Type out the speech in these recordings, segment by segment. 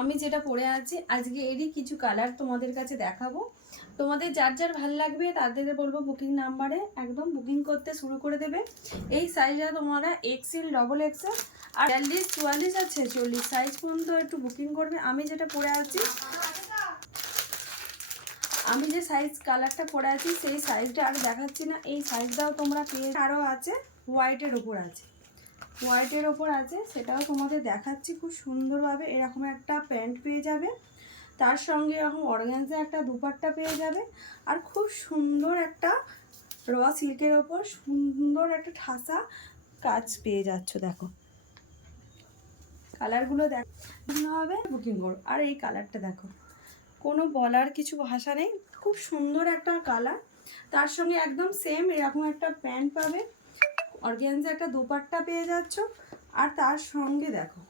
আমি যেটা পরে আছি আজকে এরই কিছু কালার তোমাদের কাছে দেখাবো। তোমাদের যার যার ভালো লাগবে তাদের বলবো বুকিং নাম্বারে একদম বুকিং করতে শুরু করে দেবে। এই সাইজটা তোমরা এক্সেল, ডবল এক্সেল আর 42, 44 আর 46 সাইজ পর্যন্ত একটু বুকিং করবে। আমি যেটা পরে আছি, আমি যে সাইজ কালারটা পরে আছি সেই সাইজটা আর দেখাচ্ছি না। এই সাইজটাও তোমরা পেয়ে, আরও আছে হোয়াইটের ওপর আছে, হোয়াইটের ওপর আছে, সেটাও তোমাদের দেখাচ্ছি খুব সুন্দরভাবে। এরকম একটা প্যান্ট পেয়ে যাবে, তার সঙ্গে এরকম অর্গানজা একটা দুপাট্টা পেয়ে যাবে, আর খুব সুন্দর একটা র সিল্কের ওপর সুন্দর একটা ঠাসা কাজ পেয়ে যাচ্ছ। দেখো কালারগুলো দেখো হবে, বুকিং করো। আর এই কালারটা দেখো, কোনো বলার কিছু ভাষা নেই, খুব সুন্দর একটা কালার। তার সঙ্গে একদম সেম এরকম একটা প্যান্ট পাবে, অর্গানজা একটা দুপাট্টা পেয়ে যাচ্ছ, আর তার সঙ্গে দেখো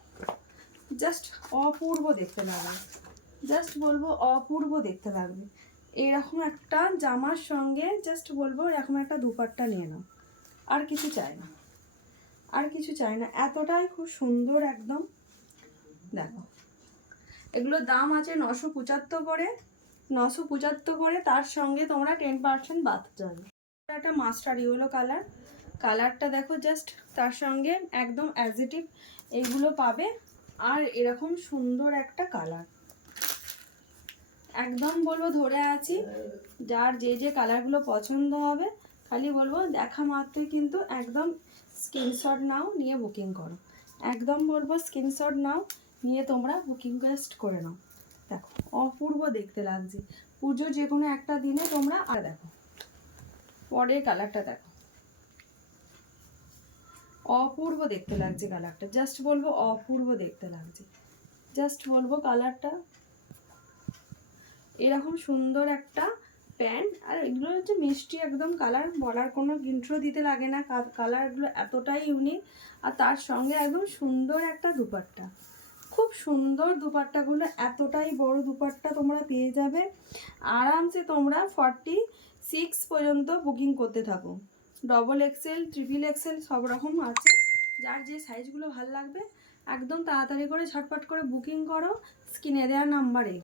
জাস্ট অপূর্ব দেখতে লাগবে, জাস্ট বলবো অপূর্ব দেখতে লাগবে। এরকম একটা জামার সঙ্গে জাস্ট বলবো এরকম একটা দুপাট্টা নিয়ে নাও, আর কিছু চাই না, আর কিছু চাই না, এতটাই খুব সুন্দর একদম। দেখো এগুলোর দাম আছে 975 করে, 975 করে। তার সঙ্গে তোমরা 10% বাদ যাবে। একটা মাস্টার ইয়েলো কালার, কালারটা দেখো জাস্ট, তার সঙ্গে একদম অ্যাজিটিভ এইগুলো পাবে। আর এরকম সুন্দর একটা কালার, একদম বলবো ধরে আছি, যার যে যে কালারগুলো পছন্দ হবে খালি বলবো দেখা মাত্রই কিন্তু একদম স্ক্রিনশট নাও, নিয়ে বুকিং করো। একদম বলবো স্ক্রিনশট নাও, নিয়ে তোমরা বুকিং জাস্ট করে নাও। দেখো অপূর্ব দেখতে লাগছে, পুজো যে কোনো একটা দিনে তোমরা। আর দেখো পরের কালারটা দেখো, অপূর্ব দেখতে লাগছে কালারটা, জাস্ট বলবো অপূর্ব দেখতে লাগছে, জাস্ট বলবো কালারটা এরকম সুন্দর একটা প্যান্ট। আর এগুলো হচ্ছে মিষ্টি একদম কালার, বলার কোনো ইন্ট্রো দিতে লাগে না, কালারগুলো এতটাই ইউনিক। আর তার সঙ্গে একদম সুন্দর একটা দুপাট্টা, খুব সুন্দর দুপাট্টাগুলো, এতটাই বড় দুপাট্টা তোমরা পেয়ে যাবে। আরামসে তোমরা 46 পর্যন্ত বুকিং করতে থাকো, ডবল এক্সেল, ট্রিপল এক্সেল সব রকম আছে। যার যে সাইজগুলো ভালো লাগবে একদম তাড়াতাড়ি করে ঝটপট করে বুকিং করো স্ক্রিনে দেওয়া নাম্বারে।